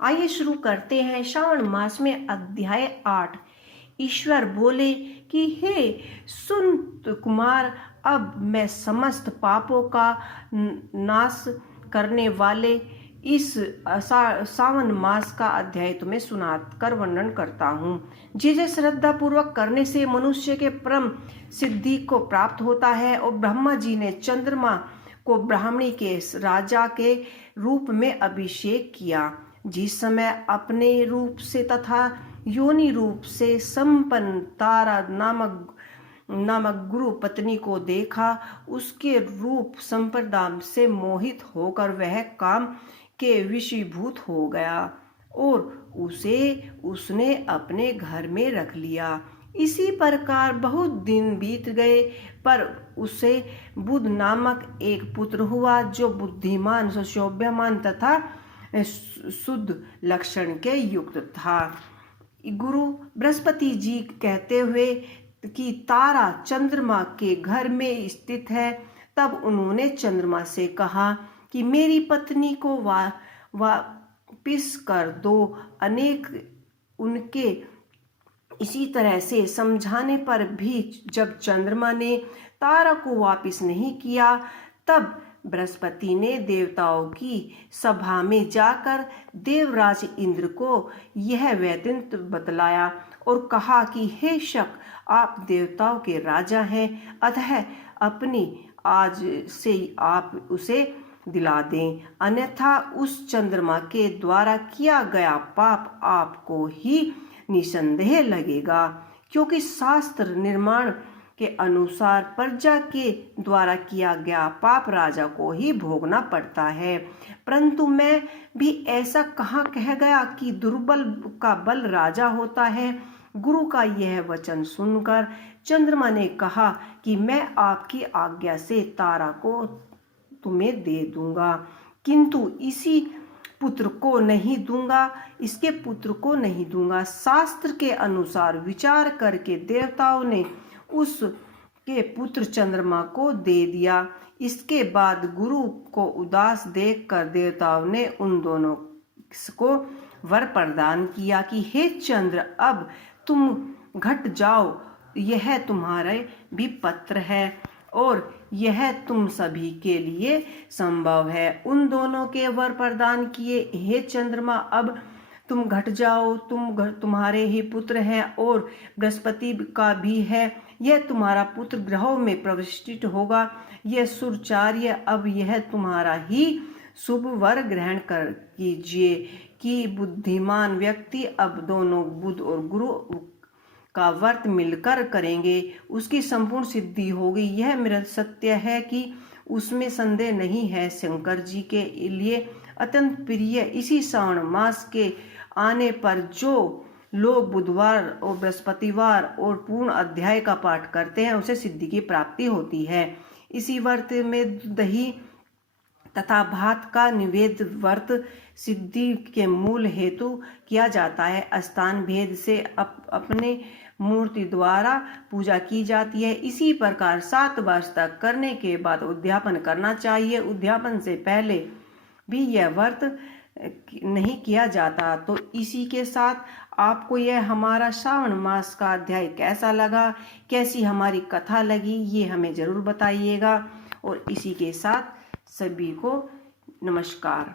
आइए शुरू करते हैं श्रावण मास में अध्याय 8। ईश्वर बोले कि हे सुन कुमार, अब मैं समस्त पापों का नाश करने वाले इस सावन मास का अध्याय तुम्हें सुनाकर वर्णन करता हूँ। जिसे श्रद्धा पूर्वक करने से मनुष्य के परम सिद्धि को प्राप्त होता है। और ब्रह्मा जी ने चंद्रमा को ब्राह्मणी के राजा के रूप में अभिषेक किया। जिस समय अपने रूप से तथा योनि रूप से संपन्न तारा नामक गुरु पत्नी को देखा, उसके रूप संप्रदा से मोहित होकर वह काम के विषीभूत हो गया और उसने अपने घर में रख लिया। इसी प्रकार बहुत दिन बीत गए, पर उसे बुध नामक एक पुत्र हुआ जो बुद्धिमान, सुशोभ्यमान तथा शुद्ध लक्षण के युक्त था। गुरु बृहस्पति जी कहते हुए कि तारा चंद्रमा के घर में स्थित है, तब उन्होंने चंद्रमा से कहा कि मेरी पत्नी को वापिस कर दो। अनेक उनके इसी तरह से समझाने पर भी जब चंद्रमा ने तारा को वापिस नहीं किया, तब बृहस्पति ने देवताओं की सभा में जाकर देवराज इंद्र को यह वैदिक बतलाया और कहा कि हे शक, आप देवताओं के राजा हैं, अतः अपनी आज से आप उसे दिला दें, अन्यथा उस चंद्रमा के द्वारा किया गया पाप आपको ही निसंदेह लगेगा। क्योंकि शास्त्र निर्माण के अनुसार प्रजा के द्वारा किया गया पाप राजा को ही भोगना पड़ता है। परंतु मैं भी ऐसा कहाँ कह गया कि दुर्बल का बल राजा होता है। गुरु का यह वचन सुनकर चंद्रमा ने कहा कि मैं आपकी आज्ञा से तारा को तुम्हें दे दूंगा, किंतु इसके पुत्र को नहीं दूंगा। शास्त्र के अनुसार विचार करके देवताओं ने उसके पुत्र चंद्रमा को दे दिया। इसके बाद गुरु को उदास देखकर देवताओं ने उन दोनों को वर प्रदान किया कि हे चंद्र, अब तुम घट जाओ, यह तुम्हारे भी पत्र है और यह तुम सभी के लिए संभव है। उन दोनों के वर प्रदान किए, हे चंद्रमा, अब तुम घट जाओ, तुम्हारे ही पुत्र हैं और बृहस्पति का भी है। यह तुम्हारा पुत्र ग्रहों में प्रतिष्ठित होगा। यह सुरचार्य, अब यह तुम्हारा ही शुभ वर ग्रहण कर कीजिए कि बुद्धिमान व्यक्ति अब दोनों बुध और गुरु का व्रत मिलकर करेंगे, उसकी संपूर्ण सिद्धि होगी। यह मेरा सत्य है कि उसमें संदेह नहीं है। शंकर जी के लिए अत्यंत प्रिय इसी श्रावण मास के आने पर जो लोग बुधवार और बृहस्पतिवार और पूर्ण अध्याय का पाठ करते हैं, उसे सिद्धि की प्राप्ति होती है। इसी व्रत में दही तथा भात का निवेद्य व्रत सिद्धि के मूल हेतु किया जाता है। स्थान भेद से अपने मूर्ति द्वारा पूजा की जाती है। इसी प्रकार 7 वर्ष तक करने के बाद उद्यापन करना चाहिए। उद्यापन से पहले भी यह व्रत नहीं किया जाता। तो इसी के साथ आपको यह हमारा श्रावण मास का अध्याय कैसा लगा, कैसी हमारी कथा लगी, ये हमें ज़रूर बताइएगा। और इसी के साथ सभी को नमस्कार।